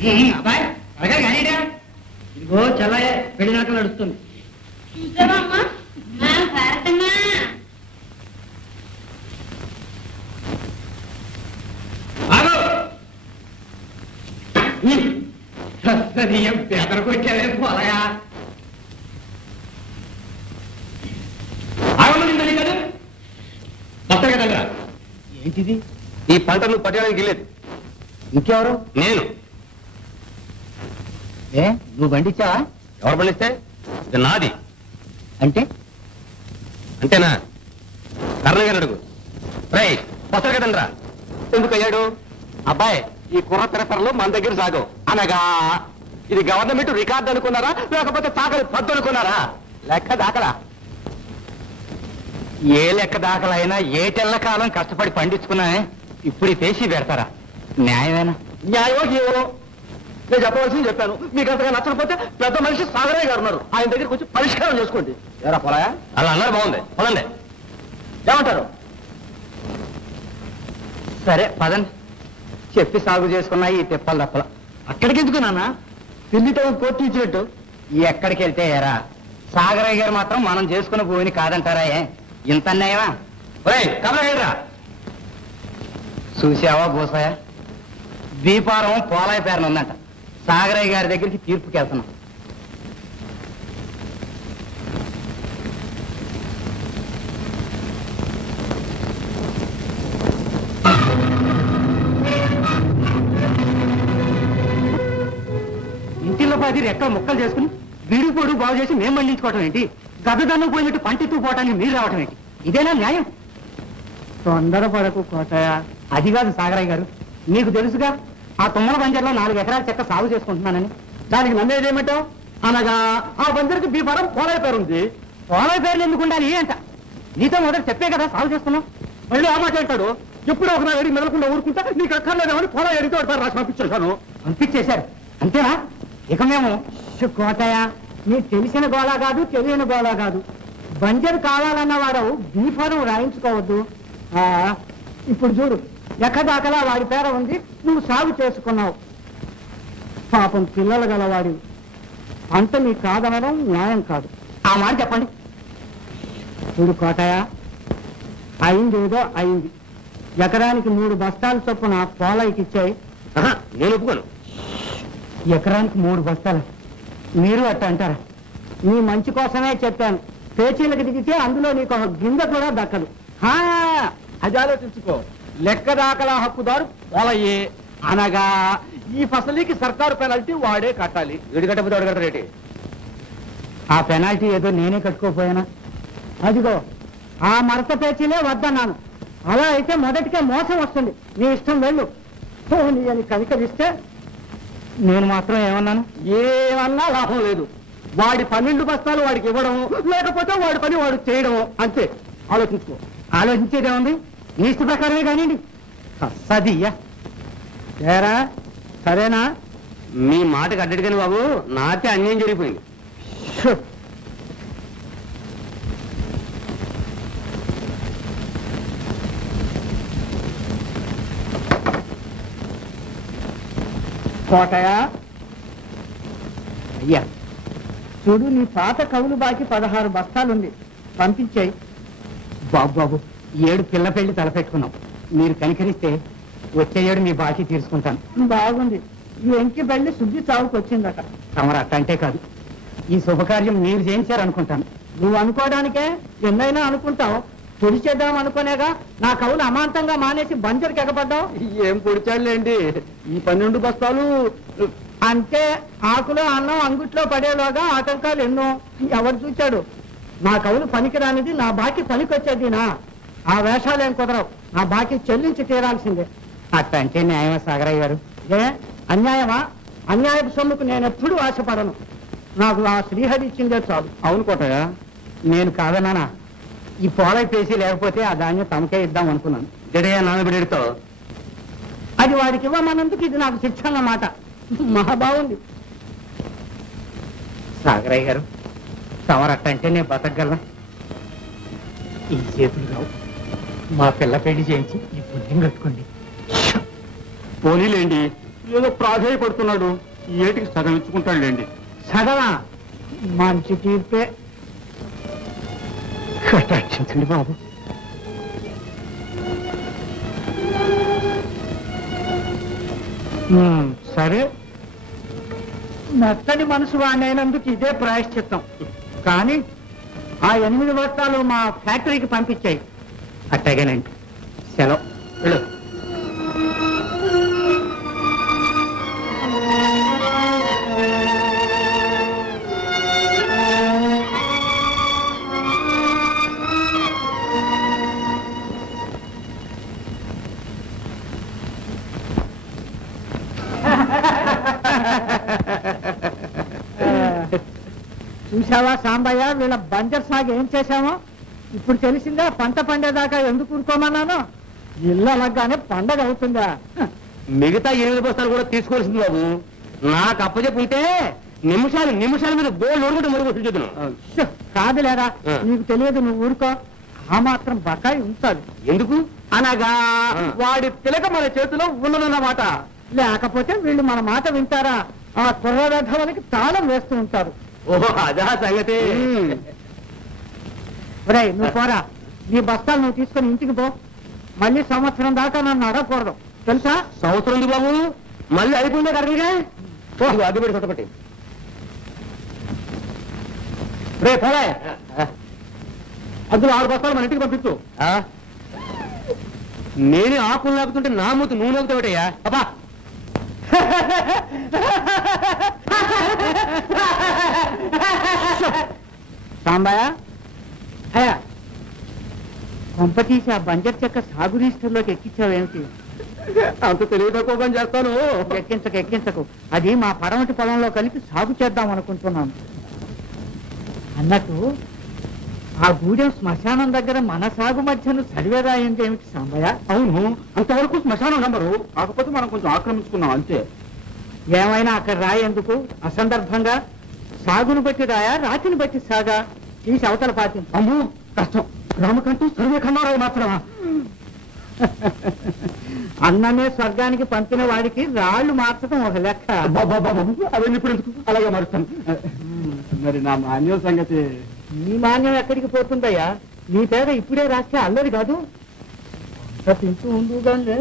అబ్బాయి త్వరగా కానీడా. ఇదిగో చల్లయ్య పెళ్లి నాటకం నడుస్తుంది. బెదరకొచ్చావే పోలగా. ఆగమని కదా బస్తా కదా. ఏంటిది? ఈ పంట నువ్వు పట్టడానికి వెళ్ళేది. ఇంకెవరు? నేను. ఏ నువ్వు పండించావా? ఎవరు పండిస్తే ఇది నాది. అంటే అంతేనా? కర్ణగారు అడుగు. రై వస్తారు కదండ్రా. ఎందుకు అయ్యాడు? అబ్బాయి ఈ కుర్ర తిరసరలు మన దగ్గర సాగు అనగా ఇది గవర్నమెంట్ రికార్డు అనుకున్నారా లేకపోతే తాకలి పద్దు అనుకున్నారా? లెక్క దాకలా. ఏ లెక్క దాఖలైనా ఏటెళ్ల కాలం కష్టపడి పండించుకున్నా ఇప్పుడు పేసి పెడతారా? న్యాయమేనా? న్యాయమో ఏవో నేను చెప్పవలసింది చెప్పాను. మీకు అంతగా నచ్చకపోతే పెద్ద మనిషి సాగరయ్య గారు ఉన్నారు, ఆయన దగ్గరికి వచ్చి పరిష్కారం చేసుకోండి. ఎరా పొలయా అలా అన్నారు. బాగుంది పొలండి. ఏమంటారు? సరే పదండి. చెప్పి సాగు చేసుకున్నా ఈ తిప్పలు తప్పల. అక్కడికి ఎందుకు నాన్న? పిల్లితో కోర్టు ఇచ్చినట్టు. ఎక్కడికి వెళ్తే ఎరా? సాగరయ్య గారు మాత్రం మనం చేసుకున్న భూమిని కాదంటారా? ఇంత అన్నాయమా? కమలరా చూసావా భూసాయ, దీపారం పోలాయి పేరున ఉందంట. సాగరయ్య గారి దగ్గరికి తీర్పుకి వెళ్తున్నాం. ఇంటిలో పది రెక్కలు ముక్కలు చేసుకుని వీడి పొడు బాగు చేసి మేము పండించుకోవటం ఏంటి? గద్దదన్నం పోయినట్టు పంటెత్తు పోవటానికి మీరు రావటం ఏంటి? ఇదేనా న్యాయం? తొందరపడకు కోటయ్య. అది కాదు సాగరయ్య గారు, నీకు తెలుసుగా ఆ తుమ్మల బంజర్లో 4 ఎకరాల చెక్క సాగు చేసుకుంటున్నానని. దానికి నన్నేదేమిటావు? అనగా ఆ బందరికి బీఫారం పోలాయి పేరు ఉంది. పోలాయి పేర్లు ఎందుకు ఉండాలి అంట? నీతో మొదటి చెప్పే కదా సాగు చేస్తున్నావు. మళ్ళీ ఆ మాట అంటాడు. ఎప్పుడో ఒక నాడు మెదలకుండా ఊరుకుంటా నీకు అక్కర్లేదేమని పోలా ఎడితో రాసి పంపించేశాను. పంపించేశారు అంతేనా? ఇక మేము కోటయ్య, నీకు తెలిసిన గోళా కాదు, తెలియని గోళా కాదు. బంజరు కావాలన్న వాడు బీఫారం రాయించుకోవద్దు. ఇప్పుడు చూడు, ఎక్కదాకలా వాడి పేర ఉంది, నువ్వు సాగు చేసుకున్నావు. పాపం పిల్లలు గలవాడి పంట నీకు కాదనడం న్యాయం కాదు. ఆ మాట చెప్పండి. చూడు కోటయ్య, అయిందేదో అయింది. ఎకరానికి 3 బస్తాల చొప్పున పోలాయికి ఇచ్చాయి. నేను ఒప్పుకోను. ఎకరానికి 3 బస్తాలు మీరు అట్ట అంటారా? నీ మంచి కోసమే చెప్పాను. పేచీలకు దిగితే అందులో నీకు ఒక గింజ కూడా దక్కదు. అది ఆలోచించుకో. లెక్క దాఖలా హక్కుదారు పోలయ్యే అనగా ఈ ఫసలికి సర్కారు పెనాల్టీ వాడే కట్టాలి. వీడి కట్టకపోతే వాడు కట్టరేటి? ఆ పెనాల్టీ ఏదో నేనే కట్టుకోపోయానా? అదిగో ఆ మరత పేచీలే వద్దన్నాను. అలా అయితే మొదటికే మోసం వస్తుంది. నీ ఇష్టం వెళ్ళు. నీ అని కనికరిస్తే నేను మాత్రం ఏమన్నాను? ఏమన్నా లాభం లేదు. వాడి 12 బస్తాలు వాడికి ఇవ్వడం, లేకపోతే వాడి పని వాడు చేయడం అంతే. ఆలోచించుకో. ఆలోచించేదేముంది? నీ ఇష్ట ప్రకారమే కానివ్వండి. సదియ్యా ఏరా, సరేనా? మీ మాటకు అడ్డడి కానీ బాబు, నాకే అన్యాయం జరిగిపోయింది. కోటయ్య, అయ్యా చూడు, నీ పాత కవులు బాకి 16 బస్తాలుంది, పంపించాయి. బాబు 7 పిల్ల పెళ్లి తలపెట్టుకున్నాం. మీరు కనికరిస్తే వచ్చే ఏడు మీ బాకీ తీర్చుకుంటాను. బాగుంది. ఈ ఎంకి బెళ్ళి శుద్ధి చావుకు వచ్చిందట. తమరు అట్టంటే కాదు, ఈ శుభకార్యం మీరు చేయించారనుకుంటాను. నువ్వు అనుకోవడానికే ఎన్నైనా అనుకుంటావు. పొడిచేద్దాం అనుకునేగా నా కవులు అమాంతంగా మానేసి బంజరుకి ఎగపడ్డావు. ఏం పొడిచాడులేండి, ఈ 12 బస్తాలు అంటే ఆకులో అన్నం అంగుట్లో పడేలాగా ఆటంకాలు ఎన్నో. ఎవరు చూచాడు? నా కవులు పనికిరానిది నా బాకీ పనికొచ్చేదినా? ఆ వేషాలేం కుదరవు. నా బాకీ చెల్లించి తీరాల్సిందే. అట్ట అంటే న్యాయమా సాగరయ్య గారు? ఏ అన్యాయమా? అన్యాయపు సొమ్ముకు నేను ఎప్పుడూ ఆశపడను. నాకు ఆ శ్రీహరి ఇచ్చిందే చాలు. అవును కోటయ్య, నేను కాదన్నానా? ఈ పోలై పేసి లేకపోతే ఆ ధాన్యం తమకే ఇద్దాం అనుకున్నాను. జడయ్య నాన్నబిడ్డతో అది వాడికి ఇవ్వమన్నందుకు ఇది నాకు శిక్ష అన్నమాట. మహా బాగుంది. సాగరయ్య గారు, తమరట్టంటే నేను బతకగలనా? ఈ చేతులు రావు. మా పిల్ల పెళ్లి చేయించి ఈ పుణ్యం కట్టుకోండి. పోనీలేండి, ఏదో ప్రాధాయపడుతున్నాడు. ఈ ఏటికి సగం ఇచ్చుకుంటాడులేండి. సగమా? మంచి తీర్పే. కటాక్షించండి బాబు. సరే, మెత్తని మనసు వాడినందుకు ఇదే ప్రాయశ్చిత్తం. కానీ ఆ 8 బస్తాలు మా ఫ్యాక్టరీకి పంపించాయి. అట్టగేనండి. సెలవు. వెళ్ళు. చూసావా సాంబయ్య, వీళ్ళ బంజర్ సాగు ఏం చేశామో? ఇప్పుడు తెలిసిందా పంట పండేదాకా ఎందుకు ఊరుకోమన్నాను? ఇల్లు అనగానే పండగ అవుతుందా? మిగతా 8 బస్తాలు కూడా తీసుకోవాల్సింది బాబు. నాకు అప్పచెప్పుంటే నిమిషాల మీద గోల్డ్ ఓడుకుంటే మరుగుతుంది చూద్దాను. ష్, కాదులేరా, నీకు తెలియదు, నువ్వు ఊరుకో. ఆ మాత్రం బకాయి ఉంచాలి. ఎందుకు? అనగా వాడి తిలక మన చేతిలో ఉన్నదన్నమాట. లేకపోతే వీళ్ళు మన మాట వింటారా? ఆ కుర్రవేధవులకి తాళం వేస్తూ ఉంటారు. ఓహో, అదా సంగతి. ఒరేయ్, నువ్వు పోరా. నీ బస్తాలు నువ్వు తీసుకొని ఇంటికి పో. మళ్ళీ సంవత్సరం దాకా నన్ను అడగకూడదు, తెలుసా? సంవత్సరం ఉంది బాబు. మళ్ళీ అయిపోయిందా కరెక్ట్గా? అది పెట్టి కొట్టబట్టి రే పోలే, అందులో 6 బస్తాలు మన ఇంటికి పంపించు. నేనే ఆకులు లాగుతుంటే నా మూత నువ్వు లాగుతావుటయ్యా. అబ్బా, సాంబయ్య, అయ్యా, కొంప తీసి ఆ బంజర్ చెక్క సాగు రిజిస్టర్లోకి ఎక్కించావేమిటి? అంత తెలియదు కోపం చేస్తాను. ఎక్కించకు. అది మా పడమటి పొలంలో కలిపి సాగు చేద్దాం అనుకుంటున్నాను. అన్నట్టు ఆ గూడెం శ్మశానం దగ్గర మన సాగు మధ్యను సరివేదా అయింది ఏమిటి సాంబయ్య? అవును, అంతవరకు శ్మశానం నంబరు. కాకపోతే మనం కొంచెం ఆక్రమించుకున్నాం అంతే. ఏమైనా అక్కడ రాయి ఎందుకు అసందర్భంగా? సాగును బట్టి రాయా, రాతిని బట్టి సాగా? తీసి అవతల పాతి. అమ్మో కష్టం. రామకంటూ సర్వే ఖండారావు మాత్రమా? అన్నమే స్వర్గానికి పంపిన వాడికి రాళ్లు మార్చడం ఒక లెక్క. అవన్నీ ఇప్పుడు ఎందుకు? అలాగే మారుస్తాను. మరి నా మాన్యువల్ సంగతి? నీ మాన్యం ఎక్కడికి పోతుందయ్యా? నీ పేద ఇప్పుడే రాస్తే అల్లరి కాదు. తింటూ ఉండు కానీ